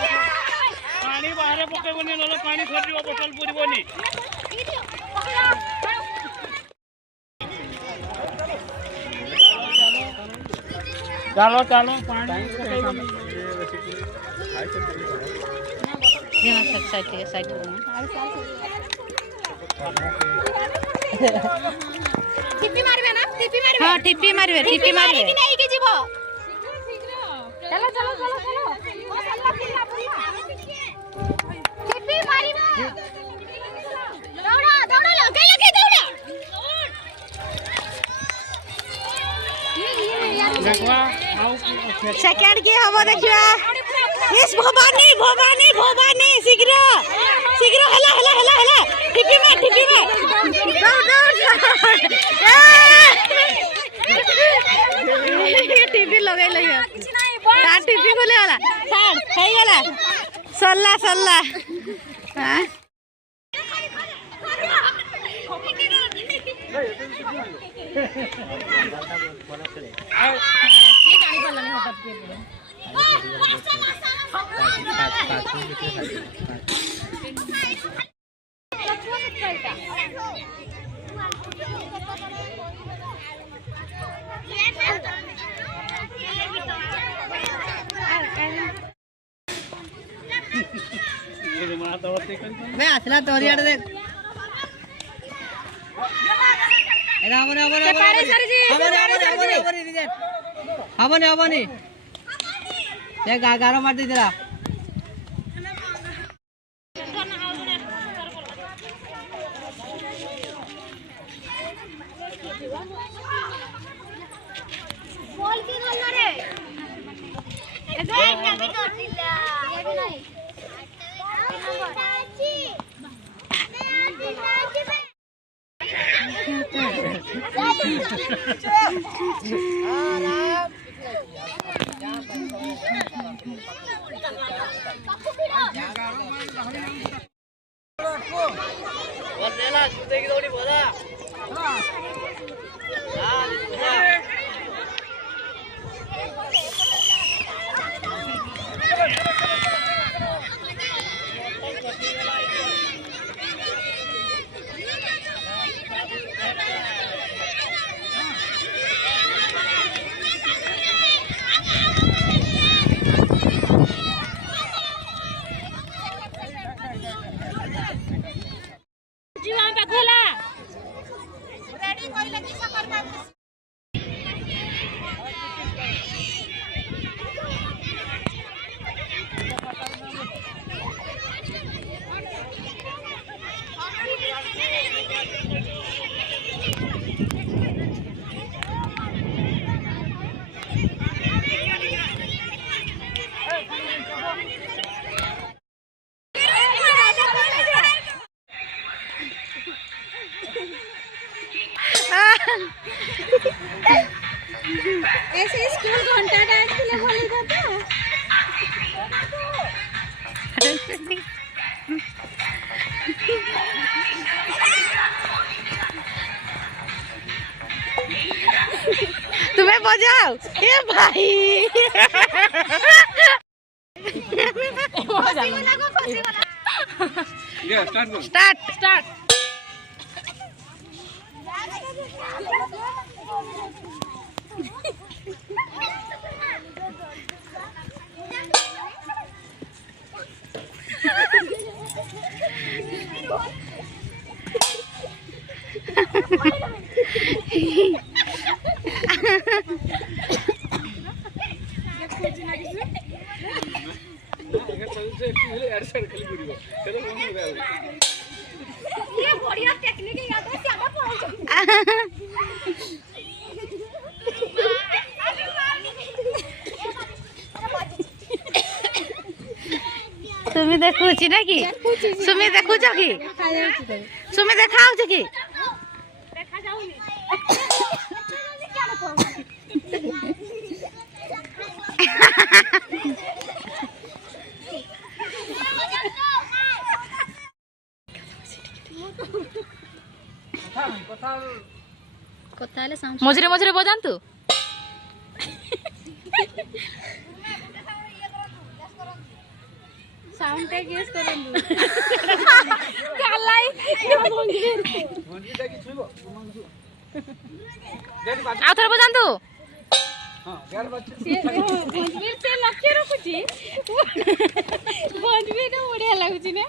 पानी बाहर पकेबनी ना पानी खरीद बोतल पूरबनी चलो चलो पानी टिपी मारबे ना टिपी मारबे हां टिपी मारबे कि नहीं के जीवो चलो चलो चलो चलो टिपी मारबे दौड़ा दौड़ा लगे लगे दौड़ा देखवा सेकंड के हबो देखिया यस भवानी भवानी भवानी शीघ्र शीघ्र हला हला हला हला टिपी में दौड़ टिपी लगे लइया ता टिपी कोले वाला छाड़ हे गेला सल्ला सल्ला हां के गाड़ी चलाने हटत के मैं असला तोरिया दे हबनी गारो मार दीजिए ऐसे स्कूल घंटा डांस के लिए बोली था तुम्हें बजाओ ए भाई स्टार्ट स्टार्ट ये बढ़िया टेक्निक है याद है श्यामा पहुंच तुम्हें देखुची ना कि सुमी देखुछ कि सुमी देखाउछ कि देखा जाऊनी କଥା ହେଲେ ସାଉଣ୍ଡ ମଝିରେ ମଝିରେ ବଜାନ୍ତୁ। ସାଉଣ୍ଡ ଟା ଗେସ୍ କରନ୍ତୁ। କାলাই ଆଉ ଥରେ ବଜାନ୍ତୁ। ଭଞ୍ଜବୀର ସେ ଲକ୍ଷ୍ୟ ରଖୁଛି। ଭଞ୍ଜବୀର ବଢିଆ ଲାଗୁଛି ନା।